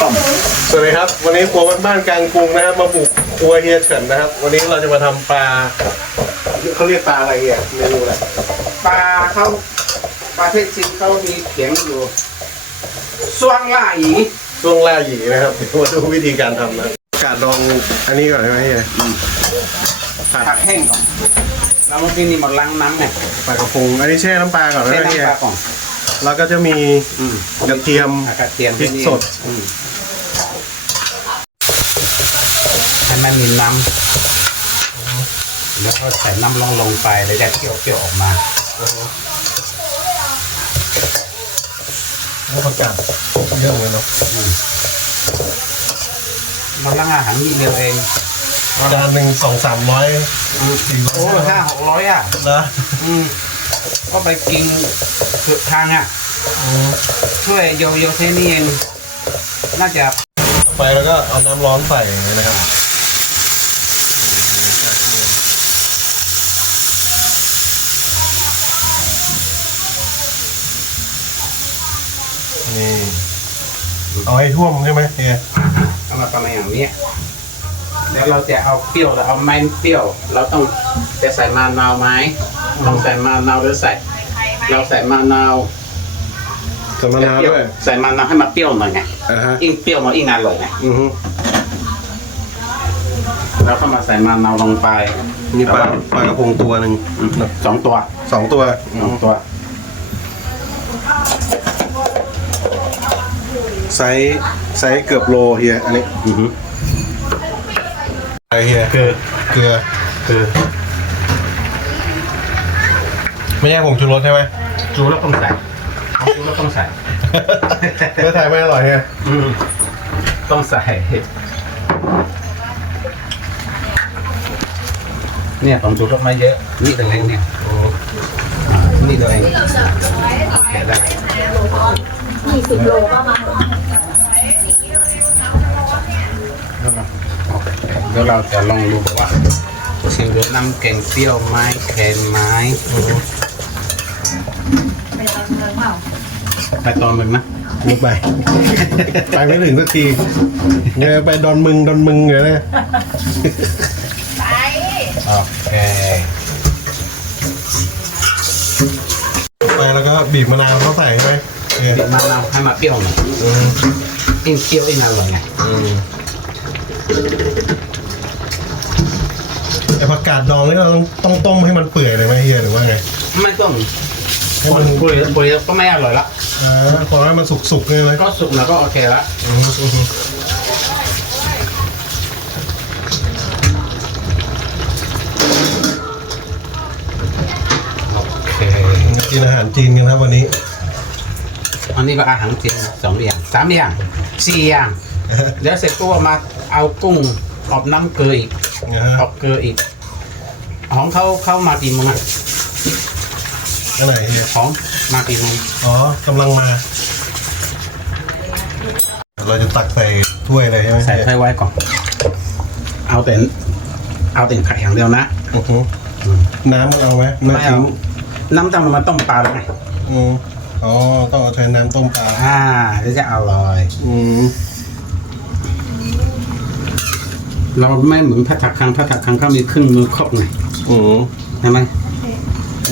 ต้มสวัสดีครับ วันนี้ครัวบ้านๆกลางกรุงนะครับ มาบุกครัวเฮียเฉินนะครับ วันนี้เราจะมาทำปลาเขาเรียกปลาอะไรเฮียเมนูอะไรปลาเขาประเทศจีนเขามีเขียงอยู่สวงล่าหยีช่วงล่าหยีนะครับเดี๋ยวมาดูวิธีการทำนะกาดดองอันนี้ก่อนใช่ไหมเฮียผัดผัดแห้งก่อนแล้วเมื่อกี้นี่หมดล้างน้ำไงปลากระพงอันนี้แช่น้ำปลาก่อนใช้นะเฮียน้ำปลาก่อน แล้วก็จะมีอืมกระเทียมอะกระเทียมพริกสดอืมให้ มันมีน้ำแล้วก็ใส่น้ำลงลงไปแล้วจะเคี่ยวเคี่ยวออกมาแล้วผักกาดเยอะเลยเนาะมันล้างอาหารนิดเดียวเองจานหนึ่งสองสามร้อยสี่ร้อยโอ้ห้าหกร้อยอะนะอืมก็ไปกินคือทางอะอืมช่วยโยโยเทนี่เองน่าจะไปแล้วก็เอาน้ำร้อนใส่อย่างนี้นะครับ นี่เอาให้ท่วมใช่ไหมเฮียเอามาประมาณอย่างนี้แล้วเราจะเอาเปรี้ยวเราเอาไม้เปรี้ยว เราต้องจะใส่มะนาวไหมต้องใส่มะนาวหรือใส่ เราใส่มะนาวใส่มะนาวด้วยใส่มะนาวให้มันเปรี้ยวหน่อยไงอ่าฮะยิ่งเปรี้ยวมันยิ่งอร่อยไงอือฮึแล้วก็มาใส่มะนาวลงไปมีปลาปลากระพงตัวหนึ่งอืมสองตัวสองตัวสองตัว ไซส์ไซส์เกือบโลเฮียอันนี้อือฮึไอเฮียคือเกลือคือไม่ใช่ผงชูรสใช่ไหม จูแล้วต้องใส่จูแล้วต้องใส่ไม่ไทยไม่อร่อยเฮียอืมต้องใส่ เนี่ยผมดูรถมาเยอะ นี่ตัวเองเนี่ยอ่านี่ตัวเองแกะได้ ยี่สิบโลก็มา ดี๋ยวเราจะลองดูว่าชิมรสน้ำแกงเปรี้ยวไหม้เค็มไหม้ไปตอนมึงนะมึงไป ไปไม่ถึงสักทีเงยไปดอนมึงดอนมึงเงี้ยนะโอเคไปแล้วก็บีบมะนาวเข้าใส่ใช่ไหมเฮียบีบมะนาวให้มาเปรี้ยวหน่อยอืมยิ่งเปรี้ยวยิ่งอร่อยไงอืม ไอผักกาดดองนี่เราต้องต้องต้มให้มันเปื่อยเลยไหมเฮียหรือว่าไงไม่ต้องให้ปุมันยปุยปุยก็ไม่อร่อยละอ่าพอให้มันสุกๆเลยไหมก็สุกแล้วก็โอเคละอืมอืมโอเค กินอาหารจีนกันครับวันนี้ อันนี้ก็อาหารจีนสองอย่างสามอย่างสี่อย่างเดี๋ยวเสร็จก็มาเอากุ้งอบน้ำเกลืออีกนะฮะอบเกลืออีก ของเขาเข้ามากี่โมงอะอันไหนเฮียของมากี่โมงอ๋อกำลังมา เราจะตักใส่ถ้วยเลยใช่ไหมใส่ถ้วยไว้ก่อน เอาแต่เอาแต่ผักอย่างเดียวนะอือฮึน้ำมันเอาไหมไม่ทิ้เอางน้ำต้มมาต้มปลาแล้วไงอืมอ๋อ ต้องเอาใช้น้ำต้มปลา อ่าเดี๋ยวจะอร่อย อืม เราไม่เหมือนผัดผักคังผัดผักคังเขามีครึ่งมือครบไงอืมใช่ไหม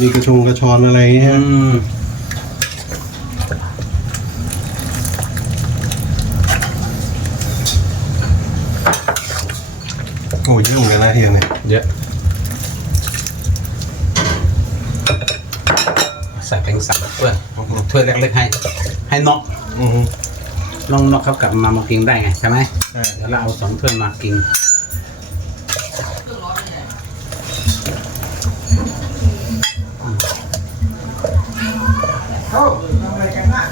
มีกระชงกระชอนอะไรอย่างเงี้ยอืมโอ้ยยุ่งเลยนะเฮียเนี่ยเยอะใส่เป็นสามถ้วยถ้วยเล็กๆให้ ให้นกอือฮึน้องนกเขากลับมามากินได้ไงใช่ไหมใช่ เดี๋ยวเราเอาสองถ้วยมากิน อะไรกันล่ะ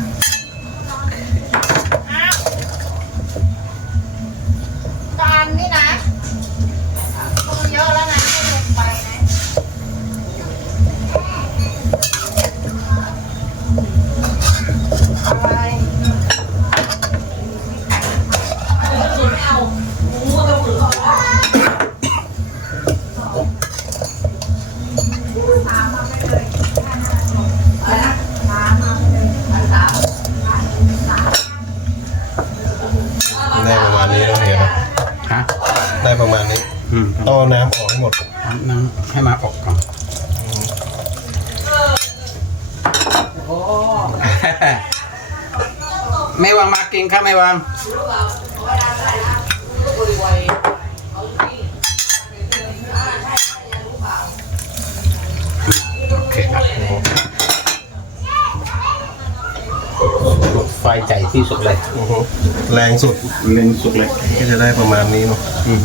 จานนี่นะตัวเยอะแล้วนะให้ลงไปนะ ไปเอาหมูกระปุก ต้องเอาน้ำออกให้หมดนั่งให้มาอบก่อนไม่วางมากินครับไม่วางโอเคครับไฟใจที่สุดเลยอือฮึแรงสุด เล่นสุดเลย ก็จะได้ประมาณนี้เนาะ อืม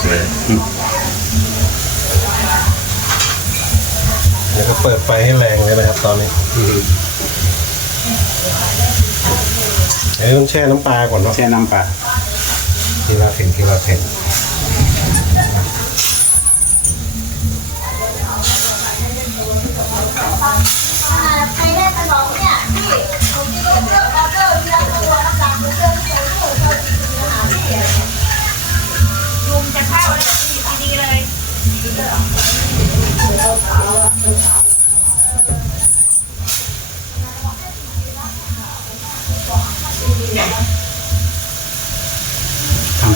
สวยๆแล้วก็เปิดไฟให้แรงเลยนะครับตอนนี้อืมอันนี้ต้องแช่น้ำปลาก่อนเนาะแช่น้ำปลาทีละเผ็ดทีละเผ็ด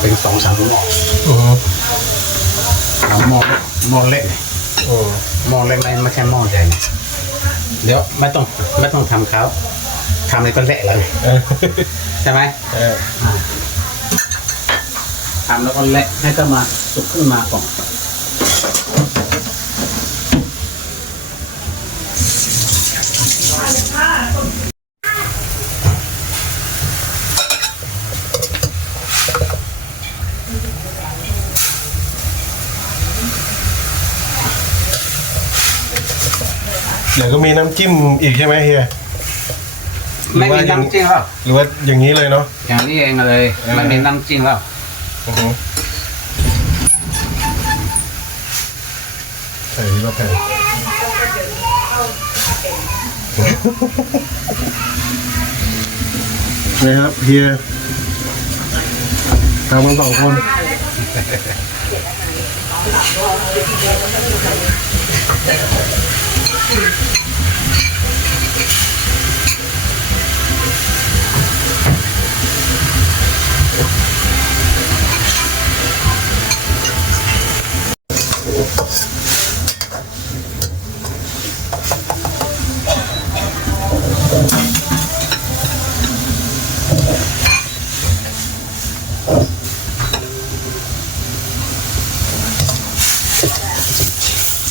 เป็นสองสามหม้ออือฮึเอาหม้อหม้อเล็กอืมหม้อเล็กไม่ใช่หม้อใหญ่นะเดี๋ยวไม่ต้องไม่ต้องทำเขาทำเลยก็เละเลยเออใช่ไหมเออทำแล้วก็เละให้ก็มาสุกขึ้นมาก่อน เดี๋ยวก็มีน้ำจิ้มอีกใช่ไหมเฮียไม่มีน้ำจิ้มแล้วหรือว่าอย่างนี้เลยเนาะ อย่างนี้เองเลยเออ ไม่มีน้ำจิ้มแล้วอือฮึใส่ที่ว่าแผ่นนี่ครับเฮียทำกันสองคน แ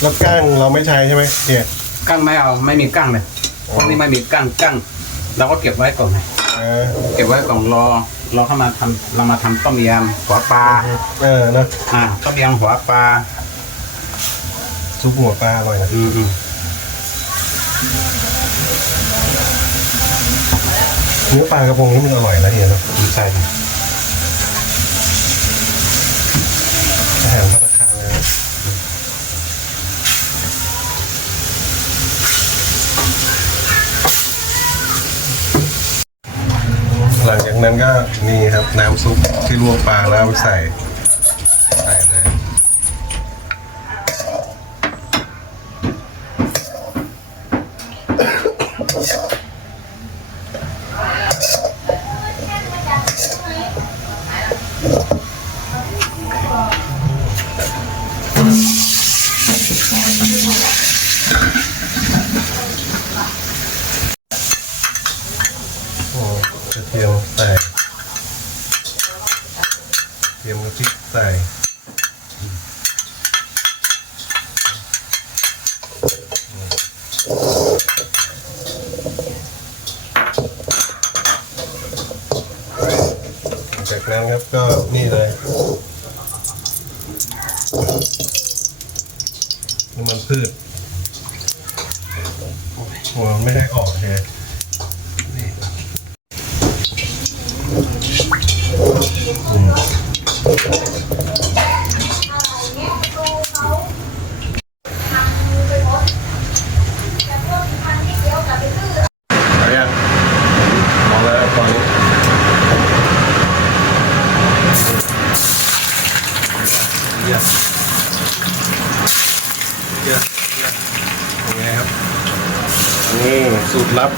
ล้วก้างเราไม่ใช้ใช่ไหมเฮีย กั้งไม่เอาไม่มีกั้งเลยพวกนี้ไม่มีกั้งกั้งเราก็เก็บไว้ก่อนไงเออเก็บไว้ก่อนรอรอเข้ามาทำเรามาทำต้มยำหัวปลาเออนะอ่าต้มยำหัวปลาซุปหัวปลาอร่อยนะอืมอืมเนื้อปลากระพงนี่มันอร่อยนะเฮียเนาะใช่ อาหารพัตตาคารเลยนะหลังจา ก็นี่ครับน้ำซุปที่ลวกปลาแล้วเอาไปใส่ใส่เลย โอ้กระเทียมใส่เทียมกระพริกใส่ จากนั้นครับก็นี่เลยน้ำมันพืชหัวไม่ได้ออกเลย เอายังมองแล้วตอนนี้เยอะเยอะเยอะเป็นไงครับ นี่ สูตรลับ